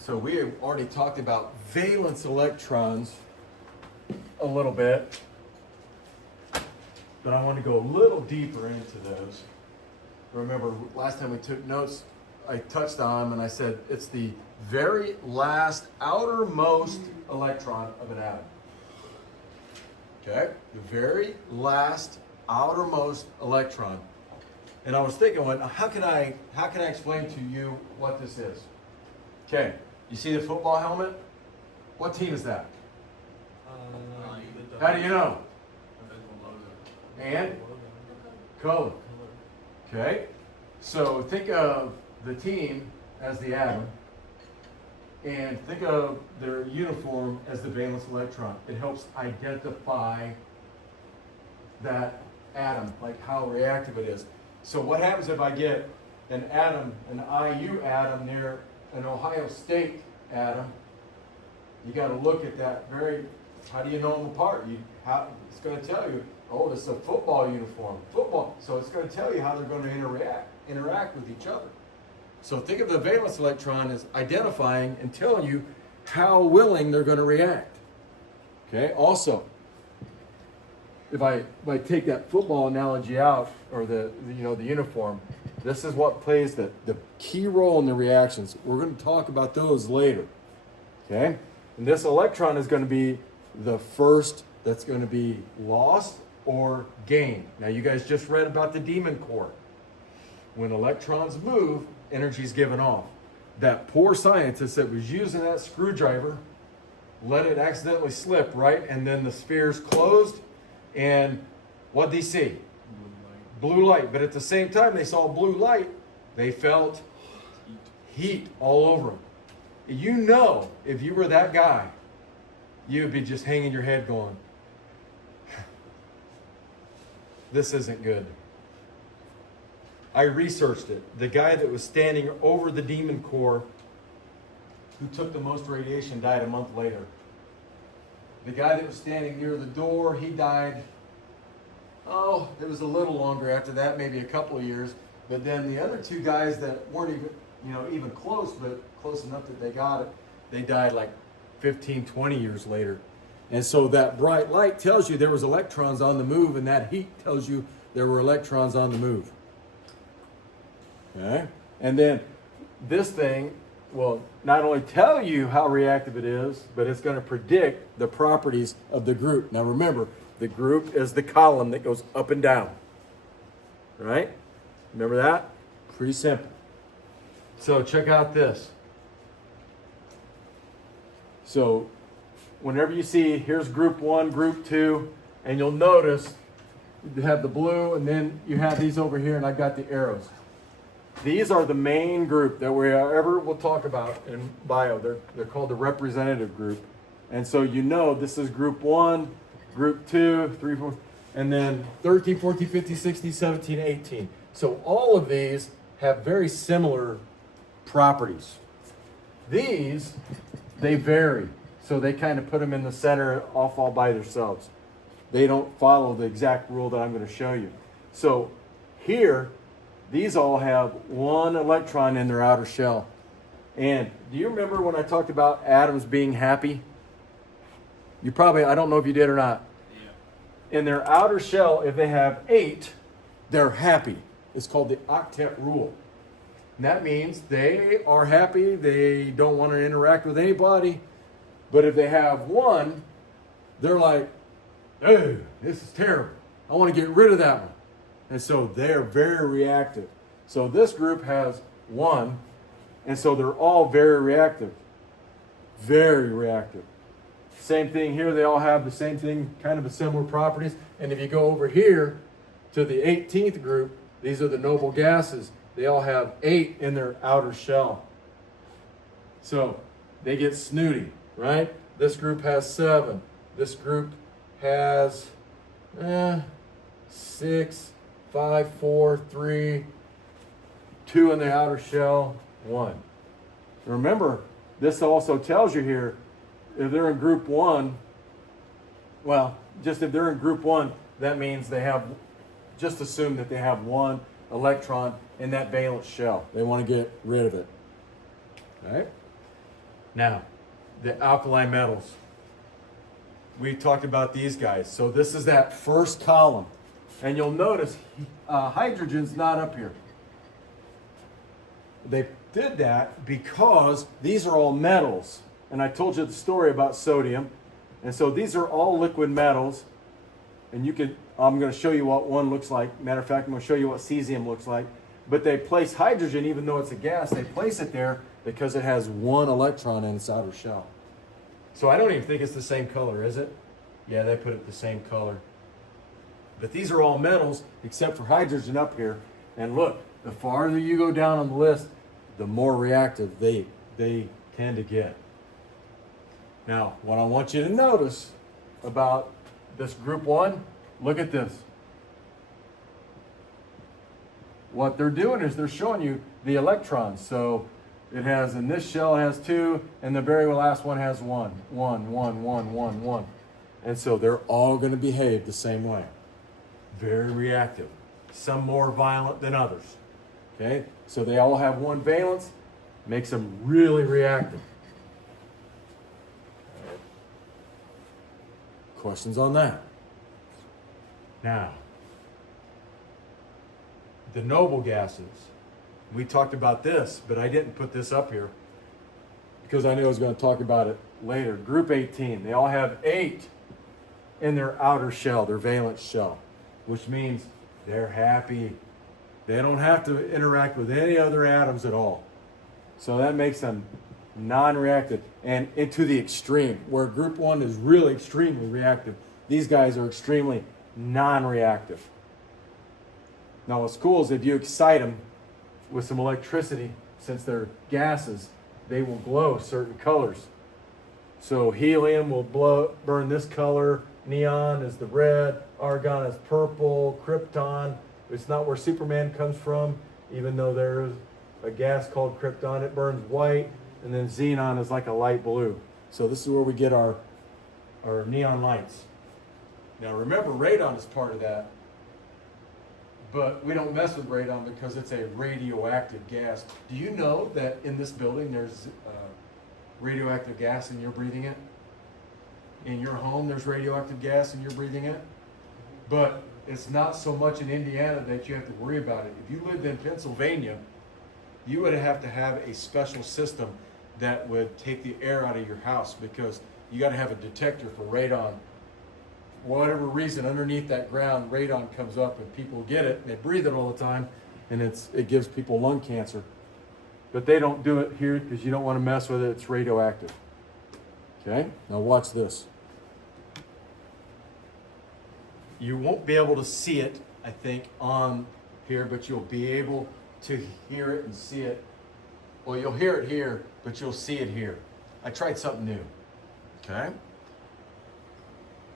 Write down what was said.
So we have already talked about valence electrons a little bit, but I want to go a little deeper into those. Remember, last time we took notes, I touched on them and I said it's the very last outermost electron of an atom. Okay? The very last outermost electron. And I was thinking, well, how can I explain to you what this is? Okay, you see the football helmet? What team is that? How do you know? And? Color. Okay, so think of the team as the atom, and think of their uniform as the valence electron. It helps identify that atom, like how reactive it is. So what happens if I get an atom, an IU atom near an Ohio State atom? You got to look at that how do you know them apart? It's going to tell you, oh, this is a football uniform, football. So it's going to tell you how they're going to interact with each other. So think of the valence electron as identifying and telling you how willing they're going to react. Okay. Also, if I take that football analogy out, or the uniform, this is what plays the key role in the reactions. We're going to talk about those later. Okay. And this electron is going to be the first that's going to be lost or gained. Now you guys just read about the demon core. When electrons move, energy is given off. That poor scientist that was using that screwdriver let it accidentally slip, right? And then the sphere's closed, and what'd they see? Blue light. But at the same time they saw blue light, they felt heat all over them. You know, if you were that guy, you would be just hanging your head going, this isn't good. I researched it. The guy that was standing over the demon core who took the most radiation died a month later. The guy that was standing near the door, he died, it was a little longer after that, maybe a couple of years. But then the other two guys that weren't even close, but close enough that they got it, they died like 15, 20 years later. And so that bright light tells you there was electrons on the move, and that heat tells you there were electrons on the move. Okay? And then this thing will not only tell you how reactive it is, but it's going to predict the properties of the group. Now remember, the group is the column that goes up and down. Right? Remember that? Pretty simple. So check out this. So whenever you see, here's group 1, group 2, and you'll notice you have the blue, and then you have these over here, and I got the arrows. These are the main group that we ever will talk about in bio. They're called the representative group. And so you know this is group 1, group 2, 3, 4, and then 13, 14, 15, 16, 17, 18. So all of these have very similar properties. These, they vary. So they kind of put them in the center off all by themselves. They don't follow the exact rule that I'm going to show you. So here, these all have one electron in their outer shell. And do you remember when I talked about atoms being happy? You probably, I don't know if you did or not. Yeah. In their outer shell, if they have 8, they're happy. It's called the octet rule. And that means they are happy. They don't want to interact with anybody. But if they have 1, they're like, hey, this is terrible. I want to get rid of that one. And so they're very reactive. So this group has 1, and so they're all very reactive. Very reactive. Same thing here, they all have the same thing, kind of a similar properties. And if you go over here to the 18th group, these are the noble gases. They all have 8 in their outer shell. So they get snooty, right? This group has 7. This group has 6, 5, 4, 3, 2 in the outer shell, 1. Remember, this also tells you here, if they're in group 1, well, just if they're in group 1, that means they have, just assume that they have 1 electron in that valence shell. They want to get rid of it. Right? Now, the alkali metals. We talked about these guys. So this is that first column. And you'll notice hydrogen's not up here. They did that because these are all metals. And I told you the story about sodium. And so these are all liquid metals. And I'm going to show you what one looks like. Matter of fact, I'm going to show you what cesium looks like. But they place hydrogen, even though it's a gas, they place it there because it has one electron in its outer shell. So I don't even think it's the same color, is it? Yeah, they put it the same color. But these are all metals except for hydrogen up here. And look, the farther you go down on the list, the more reactive they tend to get. Now, what I want you to notice about this group 1, look at this. What they're doing is they're showing you the electrons. So it has, in this shell it has 2, and the very last one has 1. 1, 1, 1, 1, 1. And so they're all going to behave the same way. Very reactive. Some more violent than others. Okay? So they all have one valence, makes them really reactive. Questions on that? Now, the noble gases. We talked about this, but I didn't put this up here because I knew I was going to talk about it later. Group 18, they all have 8 in their outer shell, their valence shell, which means they're happy. They don't have to interact with any other atoms at all. So that makes them non-reactive and into the extreme, where group 1 is really extremely reactive. These guys are extremely non-reactive. Now what's cool is if you excite them with some electricity, since they're gases, they will glow certain colors. So helium will burn this color, neon is the red, argon is purple, krypton, it's not where Superman comes from, even though there is a gas called krypton, it burns white, and then xenon is like a light blue. So this is where we get our neon lights. Now remember, radon is part of that, but we don't mess with radon because it's a radioactive gas. Do you know that in this building there's radioactive gas and you're breathing it? In your home there's radioactive gas and you're breathing it? But it's not so much in Indiana that you have to worry about it. If you lived in Pennsylvania, you would have to have a special system that would take the air out of your house because you got to have a detector for radon. For whatever reason, underneath that ground, radon comes up and people get it and they breathe it all the time, and it gives people lung cancer. But they don't do it here because you don't want to mess with it. It's radioactive. Okay, now watch this. You won't be able to see it, I think, on here, but you'll be able to hear it and see it. Well, you'll hear it here, but you'll see it here. I tried something new. Okay?